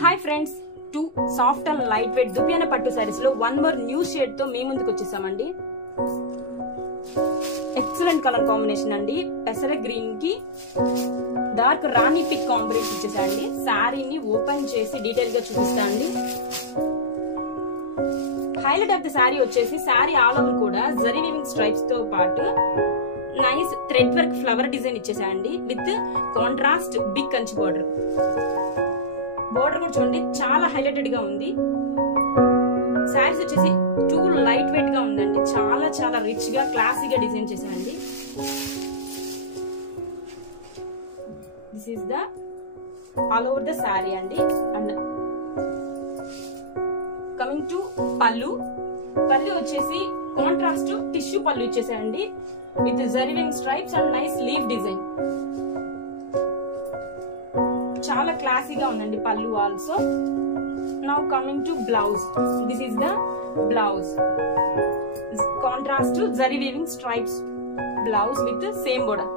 Hi friends, two soft and lightweight దుపియాన పట్టు సారీస్ లో వన్ మోర్ న్యూ షేడ్ తో మీ ముందుకు వచ్చేసామండి. ఎక్సలెంట్ కలర్ కాంబినేషన్ అండి. పెసర గ్రీన్ కి డార్క్ రాణి పిక్ కాంబినేషన్ ఇచ్చేసాండి. శారీని ఓపెన్ చేసి డీటెయిల్ గా చూపిస్తా అండి. హైలైట్ ఆఫ్ ది శారీ వచ్చేసి శారీ ఆల్ ఓవర్ కూడా జరీ వీవింగ్ స్ట్రైప్స్ తో పాటు nice thread work flower design ఇచ్చేసాండి with contrast big Kanchi border. Border కూడా చూడండి చాలా హైలైటెడ్ గా ఉంది. శారీస్ వచ్చేసి టూ లైట్ వెయిట్ గా ఉందండి. చాలా చాలా రిచ్ గా క్లాసీగా డిజైన్ చేశానండి. This is the all over the sari అండి. అండ్ కమింగ్ టు పళ్ళు వచ్చేసి కాంట్రాస్ట్ టిష్యూ పళ్ళు ఇచ్చేసాయండి with zari weaving stripes and nice leaf design. చాలా క్లాసీగా ఉందండి పళ్ళు also. Now coming to blouse. This is the blouse. Contrast zari weaving stripes blouse with same border.